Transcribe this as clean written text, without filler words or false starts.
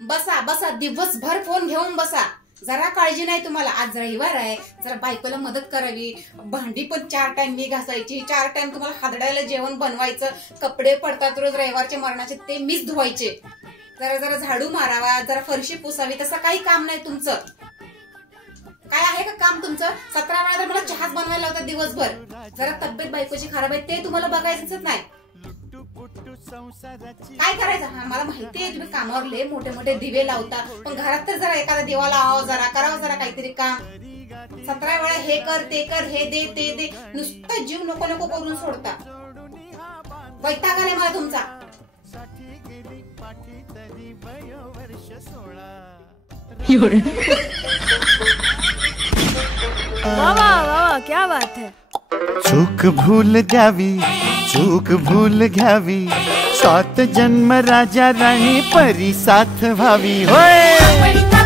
बसा बसा, दिवसभर फोन घेऊन बसा. जरा काळजी नाही तुम्हाला. आज रविवार आहे, जरा बायकोला मदत करावी. भांडी पण 4 टाइम मी घासायची, 4 टाइम तुम्हाला हादडायला जेवण बनवायचं. कपडे पडतात रोज रविवारचे मरणाचे, ते मीच धुवायचे. जरा जरा झाडू मारावा, जरा फरशी पुसावी. तसं काही काम नाही तुमचं. काय आहे का काम तुमचं? 17 वेळा तर मला चहाच बनवायला होता दिवसभर. जरा तब्येत बायकोची खराब आहे ते तुम्हाला बघायचंच नाही. काय करायचं? हा मला माहितीये तुम्ही कामावर लय मोठे मोठे दिवे लावता, पण घरात तर जरा एखादा दिवा लावावा, जरा करावं जरा काहीतरी काम. 17 वेळा हे कर ते कर, हे दे ते दे, नुसतं जीव नको नको करून सोडता. वैताग आलाय मला तुमचा. वाह वाह वाह, क्या बात है. चूक भूल द्यावी, चूक भूल घ्यावी, 7 जन्म राजा राणी परी साथ व्हावी. होय.